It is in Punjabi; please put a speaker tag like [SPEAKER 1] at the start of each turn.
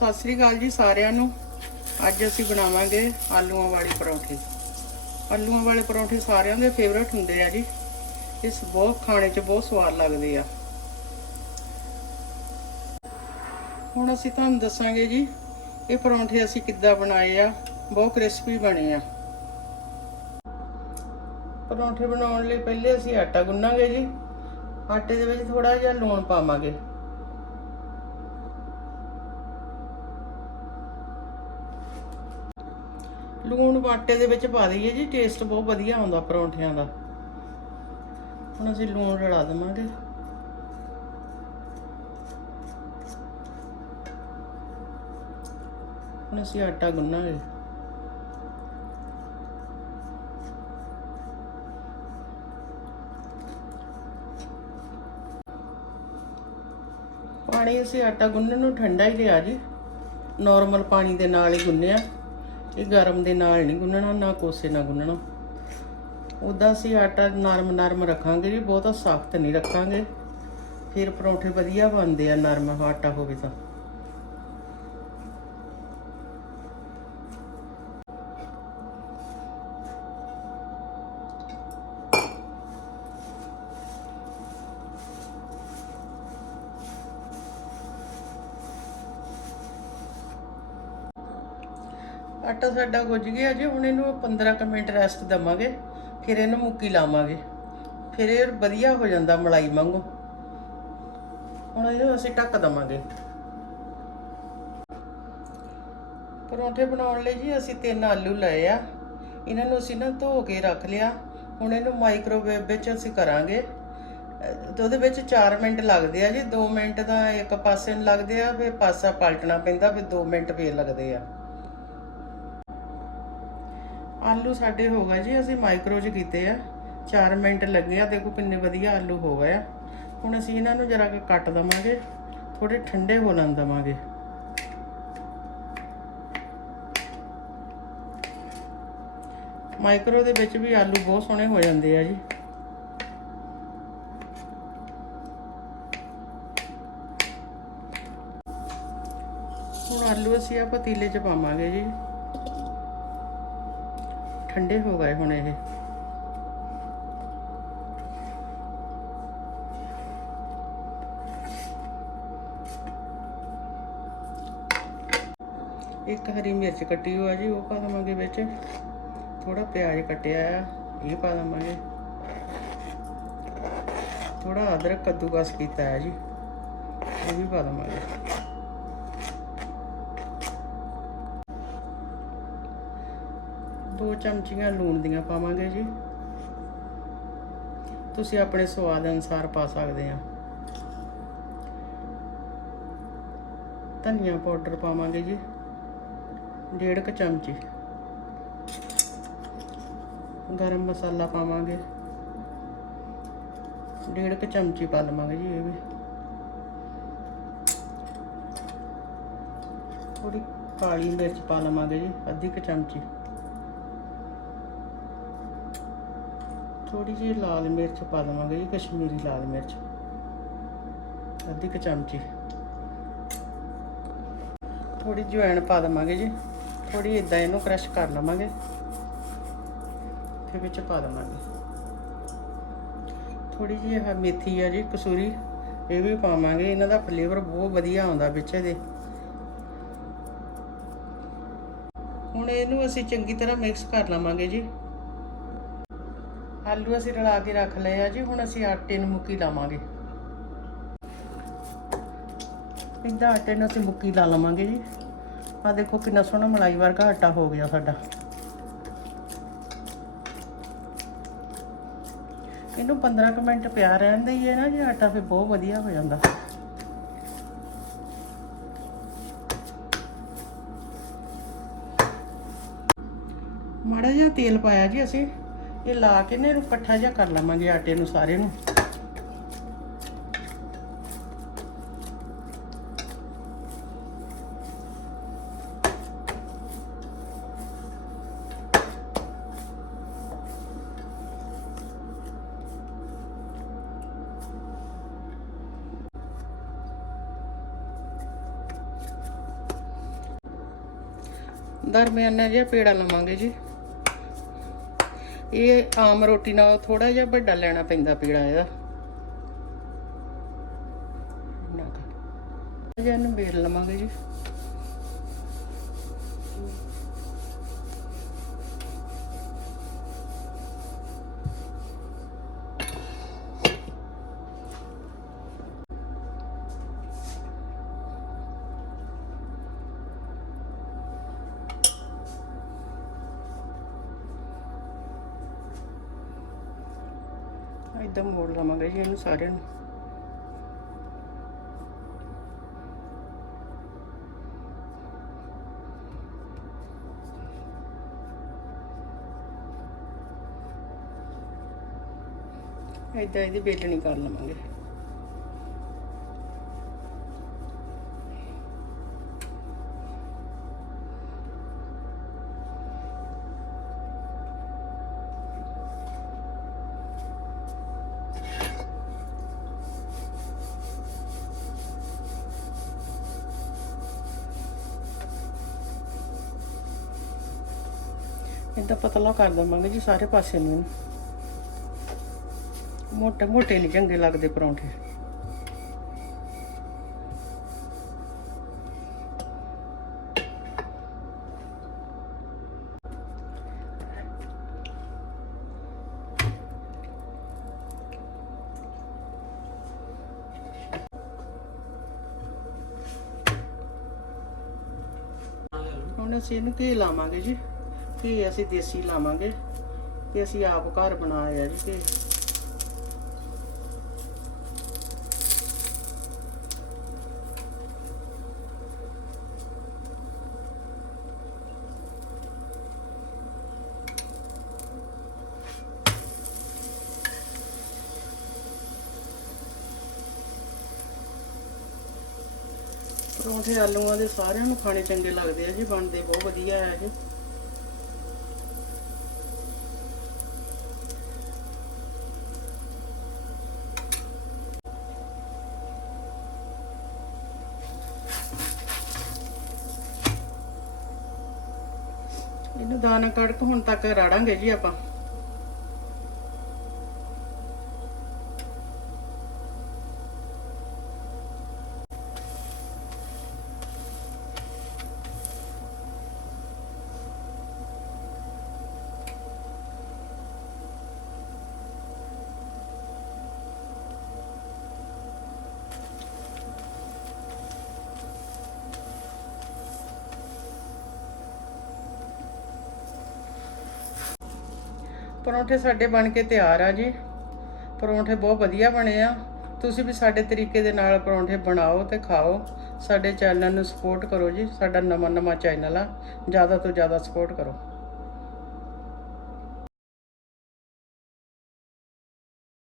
[SPEAKER 1] ਸਤਿ ਸ੍ਰੀ ਅਕਾਲ ਜੀ ਸਾਰਿਆਂ ਨੂੰ। ਅੱਜ ਅਸੀਂ ਬਣਾਵਾਂਗੇ ਆਲੂਆਂ ਵਾਲੇ ਪਰੌਂਠੇ। ਆਲੂਆਂ ਵਾਲੇ ਪਰੌਂਠੇ ਸਾਰਿਆਂ ਦੇ ਫੇਵਰਟ ਹੁੰਦੇ ਆ ਜੀ। ਇਸ ਬਹੁਤ ਖਾਣੇ 'ਚ ਬਹੁਤ ਸਵਾਦ ਲੱਗਦੇ ਆ। ਹੁਣ ਅਸੀਂ ਤੁਹਾਨੂੰ ਦੱਸਾਂਗੇ ਜੀ, ਇਹ ਪਰੌਂਠੇ ਅਸੀਂ ਕਿੱਦਾਂ ਬਣਾਏ ਆ। ਬਹੁਤ ਕ੍ਰਿਸਪੀ ਬਣੇ ਆ। ਪਰੌਂਠੇ ਬਣਾਉਣ ਲਈ ਪਹਿਲੇ ਅਸੀਂ ਆਟਾ ਗੁੰਨਾਂਗੇ ਜੀ। ਆਟੇ ਦੇ ਵਿੱਚ ਥੋੜਾ ਜਿਹਾ ਲੂਣ ਪਾਵਾਂਗੇ। ਲੂਣ ਆਟੇ ਦੇ ਵਿੱਚ ਪਾ ਦਈਏ ਜੀ ਟੇਸਟ ਬਹੁਤ ਵਧੀਆ ਆਉਂਦਾ ਪਰੌਂਠਿਆਂ ਦਾ। ਹੁਣ ਅਸੀਂ ਲੂਣ ਰਲਾ ਦੇਵਾਂਗੇ। ਹੁਣ ਅਸੀਂ ਆਟਾ ਗੁੰਨਾਂਗੇ। ਪਾਣੀ ਅਸੀਂ ਆਟਾ ਗੁੰਨਣ ਨੂੰ ਠੰਡਾ ਹੀ ਲਿਆ ਜੀ। ਨਾਰਮਲ ਪਾਣੀ ਦੇ ਨਾਲ ਹੀ ਗੁੰਨਿਆ। ਇਹ ਗਰਮ ਦੇ ਨਾਲ ਨਹੀਂ ਗੁੰਨਣਾ, ਨਾ ਕੋਸੇ ਨਾਲ ਗੁੰਨਣਾ। ਉਦਾਂ ਅਸੀਂ ਆਟਾ ਨਰਮ ਨਰਮ ਰੱਖਾਂਗੇ ਜੀ, ਬਹੁਤਾ ਸਖਤ ਨਹੀਂ ਰੱਖਾਂਗੇ। ਫਿਰ ਪਰੌਂਠੇ ਵਧੀਆ ਬਣਦੇ ਆ, ਨਰਮ ਆਟਾ ਹੋਵੇ ਤਾਂ। ਆਟਾ ਸਾਡਾ ਗੁੱਝ ਗਿਆ ਜੀ, ਹੁਣ ਇਹਨੂੰ 15 ਕੁ ਮਿੰਟ ਰੈਸਟ ਦਵਾਂਗੇ, ਫਿਰ ਇਹਨੂੰ ਮੁੱਕੀ ਲਾਵਾਂਗੇ। ਫਿਰ ਇਹ ਵਧੀਆ ਹੋ ਜਾਂਦਾ ਮਲਾਈ ਵਾਂਗੂ। ਹੁਣ ਇਹਨੂੰ ਅਸੀਂ ਢੱਕ ਦਵਾਂਗੇ। ਪਰੌਂਠੇ ਬਣਾਉਣ ਲਈ ਜੀ ਅਸੀਂ ਤਿੰਨ ਆਲੂ ਲਏ ਆ। ਇਹਨਾਂ ਨੂੰ ਅਸੀਂ ਨਾ ਧੋ ਕੇ ਰੱਖ ਲਿਆ। ਹੁਣ ਇਹਨੂੰ ਮਾਈਕ੍ਰੋਵੇਵ ਵਿੱਚ ਅਸੀਂ ਕਰਾਂਗੇ। ਅਹ ਤੇ ਉਹਦੇ ਵਿੱਚ 4 ਮਿੰਟ ਲੱਗਦੇ ਆ ਜੀ। 2 ਮਿੰਟ ਤਾਂ ਇੱਕ ਪਾਸੇ ਨੂੰ ਲੱਗਦੇ ਆ, ਫਿਰ ਪਾਸਾ ਪਲਟਣਾ ਪੈਂਦਾ, ਫਿਰ 2 ਮਿੰਟ ਫੇਰ ਲੱਗਦੇ ਆ। ਆਲੂ ਸਾਡੇ ਹੋ ਗਏ ਜੀ, ਅਸੀਂ ਮਾਈਕਰੋ 'ਚ ਕੀਤੇ ਆ। 4 ਮਿੰਟ ਲੱਗੇ ਆ, ਦੇਖੋ ਕਿੰਨੇ ਵਧੀਆ ਆਲੂ ਹੋ ਗਏ ਆ। ਹੁਣ ਅਸੀਂ ਇਹਨਾਂ ਨੂੰ ਜਰਾ ਕੁ ਕੱਟ ਦਵਾਂਗੇ ਥੋੜੇ ਠੰਡੇ ਹੋ ਲੈਣ ਦਵਾਂਗੇ। ਮਾਈਕਰੋ ਦੇ ਵਿੱਚ ਵੀ ਆਲੂ ਬਹੁਤ ਸੋਹਣੇ ਹੋ ਜਾਂਦੇ ਆ ਜੀ। ਹੁਣ ਆਲੂ ਅਸੀਂ ਆ ਪਤੀਲੇ 'ਚ ਪਾਵਾਂਗੇ ਜੀ। ਠੰਡੇ ਹੋ ਗਏ ਹੁਣ ਇਹ। ਇੱਕ ਹਰੀ ਮਿਰਚ ਕੱਟੀ ਹੋਈ ਜੀ, ਉਹ ਪਾ ਦਵਾਂਗੇ ਵਿੱਚ। ਥੋੜਾ ਪਿਆਜ਼ ਕੱਟਿਆ ਆ, ਇਹ ਪਾ ਦਵਾਂਗੇ। ਥੋੜਾ ਅਦਰਕ ਕੱਦੂਕਸ ਕੀਤਾ ਹੈ ਜੀ, ਉਹ ਵੀ ਪਾ ਦਵਾਂਗੇ। ਦੋ ਚਮਚੀਆਂ ਲੂਣ ਦੀਆਂ ਪਾਵਾਂਗੇ ਜੀ। ਤੁਸੀਂ ਆਪਣੇ ਸਵਾਦ ਅਨੁਸਾਰ ਪਾ ਸਕਦੇ ਆ। ਧਨੀਆ ਪਾਊਡਰ ਪਾਵਾਂਗੇ ਜੀ, ਡੇਢ ਕੁ ਚਮਚੀ। ਗਰਮ ਮਸਾਲਾ ਪਾਵਾਂਗੇ। ਡੇਢ ਕੁ ਚਮਚੀ ਪਾ ਲਵਾਂਗੇ ਜੀ ਇਹ ਵੀ। ਥੋੜੀ ਕਾਲੀ ਮਿਰਚ ਪਾ ਲਵਾਂਗੇ ਜੀ, ਅੱਧੀ ਕੁ ਚਮਚੀ। ਥੋੜੀ ਜਿਹੀ ਲਾਲ ਮਿਰਚ ਪਾ ਦਵਾਂਗੇ ਜੀ, ਕਸ਼ਮੀਰੀ ਲਾਲ ਮਿਰਚ। ਅੱਧੀ ਕੁ ਚਮਚੀ। ਥੋੜੀ ਜਵੈਣ ਪਾ ਦਵਾਂਗੇ ਜੀ। ਥੋੜੀ ਇਦਾਂ ਇਹਨੂੰ ਕ੍ਰਸ਼ ਕਰ ਲਵਾਂਗੇ। ਫਿਰ ਵਿੱਚ ਪਾ ਦਵਾਂਗੇ। ਥੋੜੀ ਜਿਹੀ ਇਹ ਮੇਥੀ ਆ ਜੀ, ਕਸੂਰੀ, ਇਹ ਵੀ ਪਾਵਾਂਗੇ। ਇਹਨਾਂ ਦਾ ਫਲੇਵਰ ਬਹੁਤ ਵਧੀਆ ਆਉਂਦਾ ਵਿੱਚ ਇਹਦੇ। ਹੁਣ ਇਹਨੂੰ ਅਸੀਂ ਚੰਗੀ ਤਰ੍ਹਾਂ ਮਿਕਸ ਕਰ ਲਵਾਂਗੇ ਜੀ। ਆਲੂ ਅਸੀਂ ਰਲਾ ਕੇ ਰੱਖ ਲਏ ਆ ਜੀ, ਹੁਣ ਅਸੀਂ ਆਟੇ ਨੂੰ ਮੁੱਕੀ ਲਾਵਾਂਗੇ। ਇਦਾਂ ਆਟੇ ਨੂੰ ਅਸੀਂ ਮੁੱਕੀ ਲਾ ਲਵਾਂਗੇ ਜੀ। ਆ ਦੇਖੋ ਕਿੰਨਾ ਸੋਹਣਾ ਮਲਾਈ ਵਰਗਾ ਆਟਾ ਹੋ ਗਿਆ ਸਾਡਾ। ਇਹਨੂੰ 15 ਕੁ ਮਿੰਟ ਪਿਆ ਰਹਿਣ ਦੇਈਏ ਨਾ ਜੀ, ਆਟਾ ਫਿਰ ਬਹੁਤ ਵਧੀਆ ਹੋ ਜਾਂਦਾ। ਮਾੜਾ ਜਿਹਾ ਤੇਲ ਪਾਇਆ ਜੀ ਅਸੀਂ। ਇਹ ਲਾ ਕੇ ਨੇ ਇਹਨੂੰ ਇਕੱਠਾ ਜਿਹਾ ਕਰ ਲਵਾਂਗੇ ਆਟੇ ਨੂੰ ਸਾਰੇ ਨੂੰ। ਦਰਮਿਆਨਾ ਜਿਹਾ ਪੇੜਾ ਲਵਾਂਗੇ ਜੀ। ਇਹ ਆਮ ਰੋਟੀ ਨਾਲੋਂ ਥੋੜਾ ਜਿਹਾ ਵੱਡਾ ਲੈਣਾ ਪੈਂਦਾ ਪੀੜਾ ਇਹਦਾ। ਨਾ ਜਿਹਾ ਇਹਨੂੰ ਬੇਲ ਲਵਾਂਗੇ ਜੀ। ਇਦਾਂ ਮੋੜ ਲਵਾਂਗੇ ਜੀ ਇਹਨੂੰ ਸਾਰਿਆਂ ਨੂੰ। ਇਦਾਂ ਇਹਦੀ ਬੇਲਣੀ ਕਰ ਲਵਾਂਗੇ। ਇਦਾਂ ਪਤਲਾ ਕਰ ਦਵਾਂਗੇ ਜੀ ਸਾਰੇ ਪਾਸੇ ਨੂੰ ਮੋਟੇ ਮੋਟੇ ਨਹੀਂ ਚੰਗੇ ਲੱਗਦੇ ਪਰੌਂਠੇ। ਹੁਣ ਅਸੀਂ ਇਹਨੂੰ ਘੀ ਲਾਵਾਂਗੇ ਜੀ। ਘੀ ਅਸੀਂ ਦੇਸੀ ਲਾਵਾਂਗੇ ਤੇ ਅਸੀਂ ਆਪ ਘਰ ਬਣਾਇਆ ਜੀ ਤੇ। ਪਰੌਂਠੇ ਆਲੂਆਂ ਦੇ ਸਾਰਿਆਂ ਨੂੰ ਖਾਣੇ ਚੰਗੇ ਲੱਗਦੇ ਆ ਜੀ, ਬਣਦੇ ਬਹੁਤ ਵਧੀਆ ਹੈ ਇਹ। ਇਹਨੂੰ ਦਾਣਾ ਕੜਕ ਹੁਣ ਤੱਕ ਰਾੜਾਂਗੇ ਜੀ ਆਪਾਂ। ਪਰੌਂਠੇ ਸਾਡੇ ਬਣ ਕੇ ਤਿਆਰ ਆ ਜੀ। ਪਰੌਂਠੇ ਬਹੁਤ ਵਧੀਆ ਬਣੇ ਆ। ਤੁਸੀਂ ਵੀ ਸਾਡੇ ਤਰੀਕੇ ਦੇ ਨਾਲ ਪਰੌਂਠੇ ਬਣਾਓ ਤੇ ਖਾਓ। ਸਾਡੇ ਚੈਨਲ ਨੂੰ ਸਪੋਰਟ ਕਰੋ ਜੀ। ਸਾਡਾ ਨਵਾਂ ਨਵਾਂ ਚੈਨਲ ਆ। ਜ਼ਿਆਦਾ ਤੋਂ ਜ਼ਿਆਦਾ ਸਪੋਰਟ ਕਰੋ।